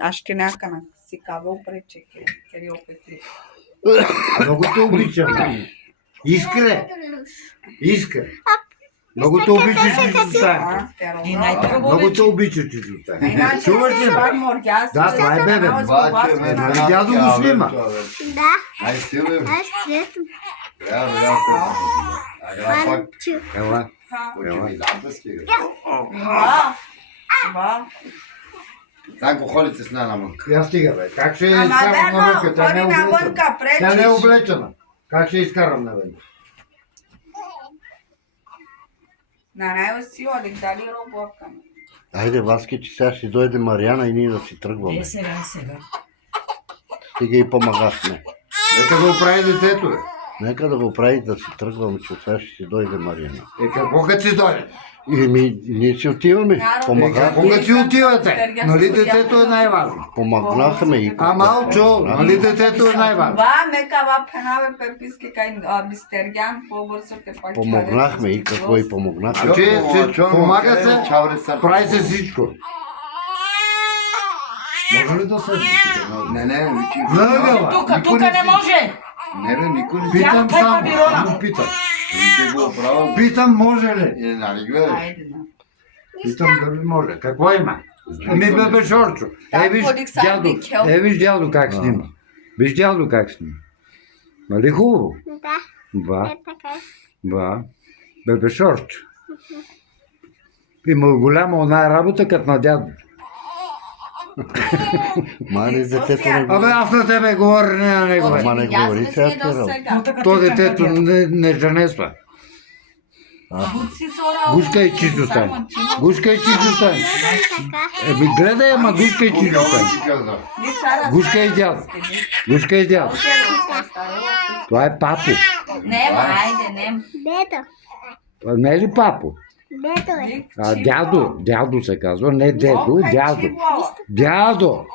Acho que не kana si cavou preče, queria opet. Много те обичам. Искре. Много те обича чуждостранка. Много те обича чуждостранка. Чуваш ли? Да, това е бебе. Дядо го снима. Да. Ай, стиле. Аз след. Ела. Танко ходите с нея навън. Я стига, бе. Как ще я изкарам навън? Тя не е облечена. Как ще я изкарам навън? Дали робока. Айде, Васки, че сега ще дойде Мариана и ние да си тръгваме. Сега. Стига и помагахме. Нека да оправи детето, бе. Нека да го прави да си тръгваме, че сега ще си дойде Мариана. Какво като си дойде? Ние си отиваме. Какво като си отивате? Нали детето е най-важно? Помагнахме и... Малчо, нали детето е най-важно? Помогнахме и какво и помогнахме. Помага се, прави се всичко. Може ли да се Не, Тук не може! Не, никой не питам само, питам. Питам, може ли? Нали гледаш? Питам дали може. Какво има? Бебе Шорчо. Виж дядо как снима. Виж дядо как снима. Нали хубаво? Да. Ба. Бебе Шорчо. Има голяма она работа като на дядо. Мали детето не Абе, аз на тебе говоря, не на него. Ама не говори сега работа. То детето не женесва. Гушка и чисто стане. Гушка и чисто стане. Гледай, ама гушка и чисто стане. Гушка и дядо. Гушка и дядо. Това е папо. Дето. Това не е ли папо? Дето е. Дядо се казва, не дедо, дядо. Дядо.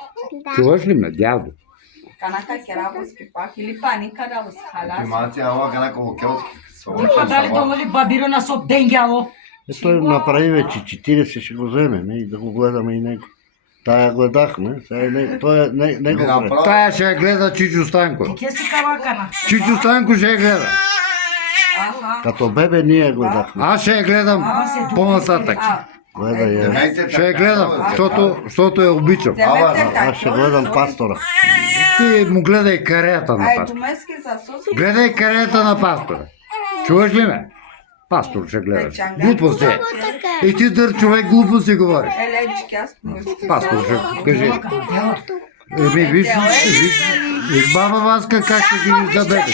Чуваш ли ме? Дядо. Имате ала гана колокелски. Дали дома ли бабирона со денгяло? Той направи вече 40, ще го вземем и да го гледаме и него. Тая гледахме, сега той не го гледа. Тая ще я гледа Чичо Станко. Ке си кавакана? Чичо Станко ще я гледа. Като бебе ние гледахме. Аз ще я гледам по-нататък. Гледа я. Ще я гледам, защото я обичам. Аз ще гледам пастора. Ти му гледай карията на пастора. Гледай карията на пастора. Чуваш ли ме? Пастор ще гледаш. Глупости. И ти дър човек глупости говориш. Пастор ще кажи. Виж баба Васка как ще ги забеде.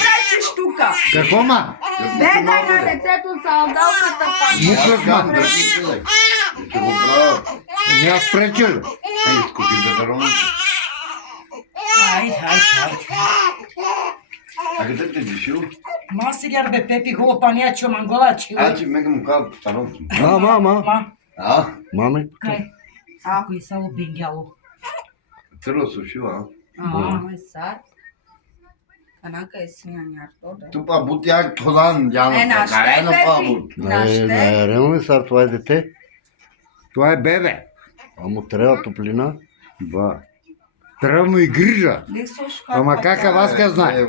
Какво ма? Дай на детето салдалката пак. Мукаш ма. Не аз преча ли? А къде те дишил? Ма сега бе Пепи го паниачо манголачи. Че мега му казват старото. Мама. А? Маме. Кай? Кои са обингяло? Църво сушила, Тупа бутяк тодан, Яна, карена пабут. Не, реално ли са, това е дете? Това е бебе. А му трябва топлина. Ба. Трябва му и грижа. Ама кака Васка знае?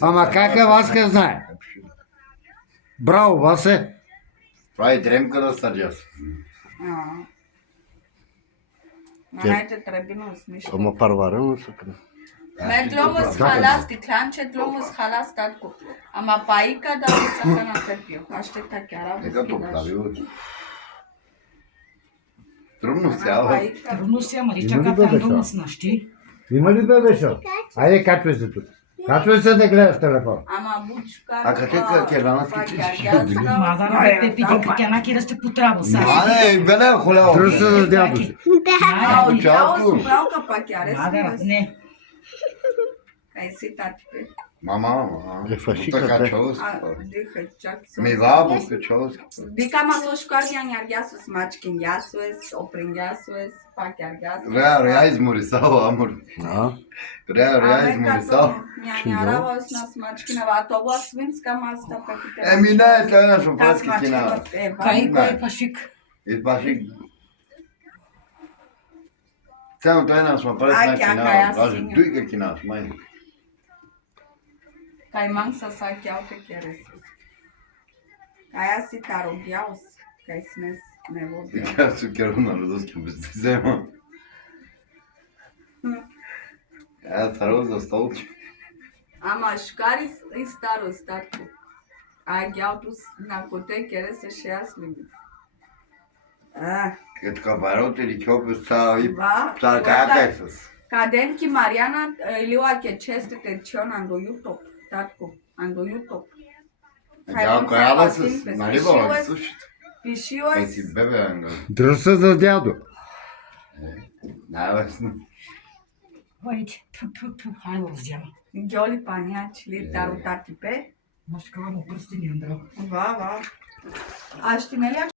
Ама кака Васка знае? Браво, Васе. Прави дремка да стадяс. Ама парварено са къде. Медломус халас, тикланче дломус халас татко. Ама паика да се на търпио. Аще така Нека то работи. прави. Трудно стява. Трудно си, ама ли чака там дома с нащи? Има ли бебе шо? Айде, качвай се тук. Качвай се да гледаш телефон. Ама бучка. А къде керанаски ти? Мадара бе Пепи, дека тянаки да сте потраво са. Мале, беле холяо. Тръс се за дядо си. А, Чао, я справка пак я Мадара, не. Кай си тати пе. Мама. Е, фашика, Така те. чалски. Диха чак. Ми бабуска чалски. Дика ма сошкар ян яргясус мачкин ясуес, оприн ясуес, пак яргясус. Реа изморисава, амор. Реа изморисава. Няняра с нас мачкина, а то была свинска маста паките. Еми не, това е на шопатски кина. Кай, кой е пашик? И пашик. Samo to jedna smo pare Ai, neki chiar na, ca aia kaže sinja. duică chinaș, mai. Kaj manj sa sakjal te kjeres. Kaj si tarogjaus, kaj snes ne vodi. Ja su chiar una rodoscă bez zema. Ja staro za stolči. Ama škari i staro statku. A gjal tu na kote kjeres se še jasmi. Kad kaparoteri čope stao i Va, stao kakajsas. Caden ki Mariana iliua che cheste tension ando YouTube, tatko, ando YouTube. Ja koja sas, na ribo, slušajte. Kaj Pišiuas, si bebe anga. Дръжте за дядо. Najvasno. Uite, hai o ziua. Gjoli panjač, litaru tati pe. Maš kao mu prstini, Andro. Va, va. A știmelia